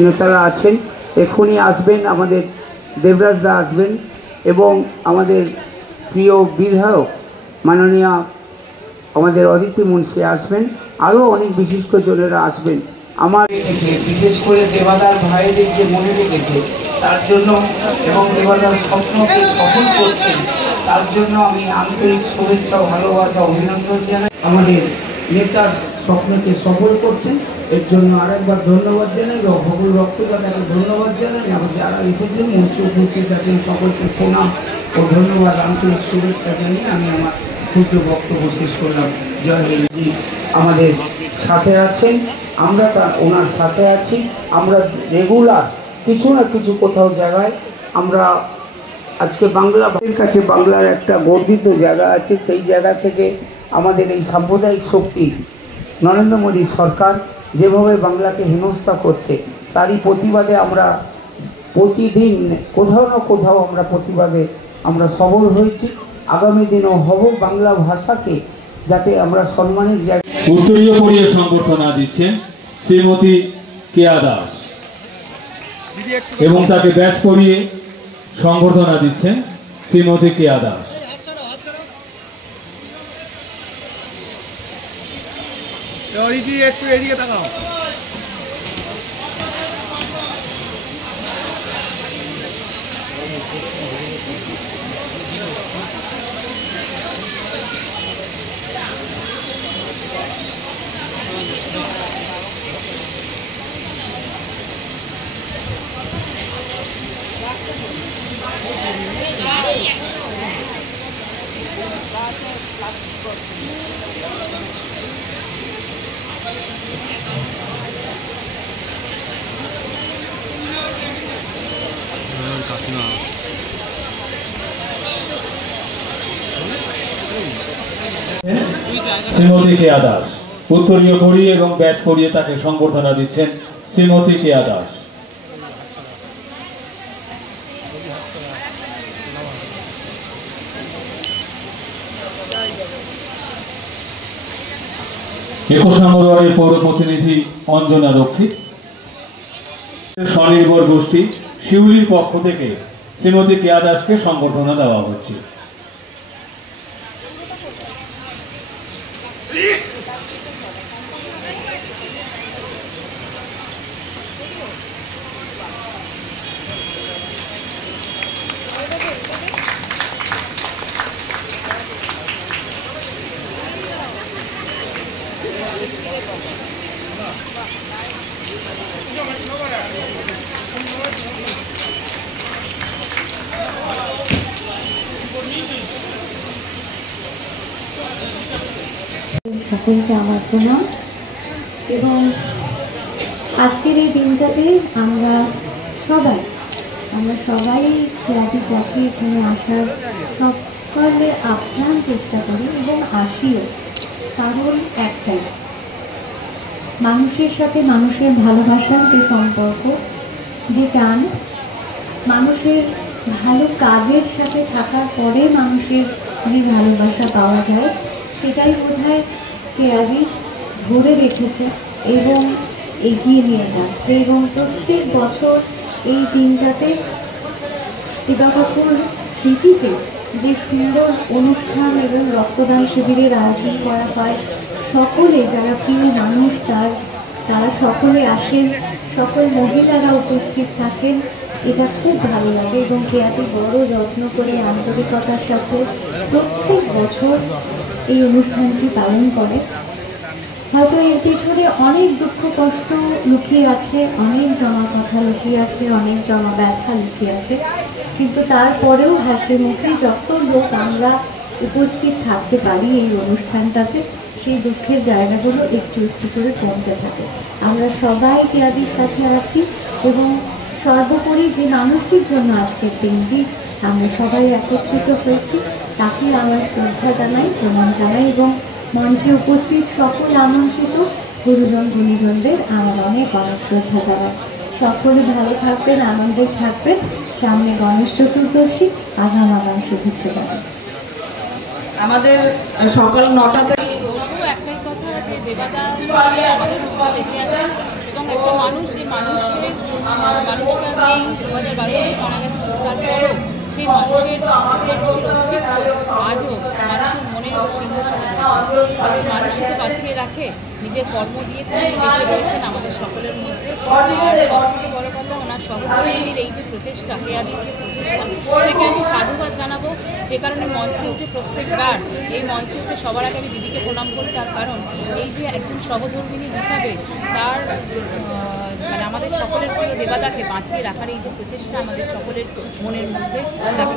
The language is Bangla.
নেতারা আছেন, এখনই আসবেন, আমাদের দেবরাজদা আসবেন এবং আমাদের প্রিয় বিধায়ক মাননীয় আমাদের অদিতি মুন্সি আসবেন, আরও অনেক বিশিষ্টজনেরা আসবেন। আমার বিশেষ করে দেবাদার ভাইদের যে মনে রেখেছে তার জন্য এবং দেবাদার স্বপ্নকে সফল করছেন তার জন্য আমি আন্তরিক শুভেচ্ছা ও ভালোবাসা অভিনন্দন জানাই। আমাদের নেতার স্বপ্নকে সফল করছেন, এর জন্য আরেকবার ধন্যবাদ জানাই। ভকুল রক্তদাতাকে ধন্যবাদ জানাই। এবং যারা এসেছেন মঞ্চে উপস্থিত আছেন সকলকে প্রণাম ও ধন্যবাদ, আন্তরিক শুভেচ্ছা জানিয়ে আমি আমার ক্ষুদ্র বক্তব্য শেষ করলাম। জয় হিন্দ। আমাদের সাথে আছেন, আমরা ওনার সাথে আছি। আমরা রেগুলার কিছু না কিছু কোথাও জায়গায় আমরা আজকে বাংলার কাছে বাংলার একটা গর্বিত জায়গা আছে, সেই জায়গা থেকে আমাদের এই সাম্প্রদায়িক শক্তি নরেন্দ্র মোদী সরকার যেভাবে বাংলাকে হেনস্থা করছে তারই প্রতিবাদে আমরা প্রতিদিন কোথাও না কোথাও আমরা প্রতিবাদে আমরা সবল হয়েছি। আগামী দিনেও হব বাংলা ভাষাকে যাতে আমরা সম্মানের জায়গায়। উত্তরীয় পরিয়ে সংবর্ধনা দিচ্ছেন শ্রীমতী কেয়া দাস এবং তাকে ব্যাচ পরিয়ে সংবর্ধনা দিচ্ছেন শ্রীমতী কেয়া দাস। একটু এদিকে তাকাও। শ্রীমতী কেয়া দাস উত্তরীয় পরিয়ে এবং ব্যাচ পরিয়ে তাকে সংবর্ধনা দিচ্ছেন শ্রীমতী কেয়া দাস। একুশ নম্বর ওয়ার্ডের পৌর প্রতিনিধি অঞ্জনা রক্ষিত স্বনির্ভর গোষ্ঠী শিউলির পক্ষ থেকে শ্রীমতী কেয়া দাসকে সংবর্ধনা দেওয়া হচ্ছে। সকলকে আমার প্রণাম। এবং আজকের এই দিনটাতে আমরা সবাই ক্লাবি পথে এখানে আসার সকলে আপ্রাণ চেষ্টা করি এবং আসিও, কারণ একটাই, মানুষের সাথে মানুষের ভালোবাসার যে সম্পর্ক, যে টান, মানুষের ভালো কাজের সাথে থাকার পরে মানুষের যে ভালোবাসা পাওয়া যায়, সেটাই বোধহয় কেয়াদি ধরে রেখেছে এবং এগিয়ে নিয়ে যাচ্ছে। এবং প্রত্যেক বছর এই দিনটাতে দিবাকাকুর স্মৃতিতে যে সুন্দর অনুষ্ঠান এবং রক্তদান শিবিরের আয়োজন করা হয়, সকলে যারা প্রিয় মানুষ তারা সকলে আসেন, সকল মহিলারা উপস্থিত থাকেন, এটা খুব ভালো লাগে। এবং কেয়াদি বড় যত্ন করে আন্তরিকতার সাথে প্রত্যেক বছর এই অনুষ্ঠানটি পালন করে। হয়তো এর পিছনে অনেক দুঃখ কষ্ট লুকিয়ে আছে, অনেক জমা কথা লুকিয়ে আছে, অনেক জমা ব্যথা লুকিয়ে আছে, কিন্তু তারপরেও হাসি মুখে যত লোক আমরা উপস্থিত থাকতে পারি এই অনুষ্ঠানটাতে, সেই দুঃখের জায়গাগুলো একটু একটু করে কমতে থাকে। আমরা সবাই কেয়াদির সাথে আছি এবং সর্বোপরি যে মানুষটির জন্য আজকের দিনটি আমরা সবাই একত্রিত হয়েছি তাকে আমার শ্রদ্ধা জানাই, প্রণাম জানাই এবং মঞ্চে উপস্থিত সকল আমন্ত্রিত গুরুজন গুণীজনদের আমার অনেক অনেক শ্রদ্ধা জানাই। সকলে ভালো থাকবেন, আনন্দে থাকবেন। সামনে গণেশ চতুর্দশী, আগাম শুভেচ্ছা জানাই। আমাদের সকাল 9টাতে একটাই কথা যে দেবাদা আমাদের বেঁচে আছে এবং একটা মানুষ, যে মানুষের মানুষটা নেই, 2012 সালে মারা গেছে, তারপরও সেই মানুষের অস্তিত্ব আজও মানুষের মনের সিংহাসনে রয়েছে। মানুষ শুধু বাঁচিয়ে রাখে, নিজের কর্ম দিয়ে তিনি বেঁচে রয়েছেন আমাদের সকলের মধ্যে। আর সব থেকে বড় কথা, ওনার সহকর্মীর এই যে প্রচেষ্টা, কেয়াদির যে প্রচেষ্টা, তাকে আমি সাধুবাদ জানাবো। যে কারণে মঞ্চে উঠে প্রত্যেকবার এই মঞ্চে উঠে সবার আগে আমি দিদিকে প্রণাম করি, তার কারণ এই যে একজন সহধর্মিণী হিসাবে তার মানে আমাদের সকলের প্রিয় দেবতাকে বাঁচিয়ে রাখার এই যে প্রচেষ্টা আমাদের সকলের মনের মধ্যে তাকে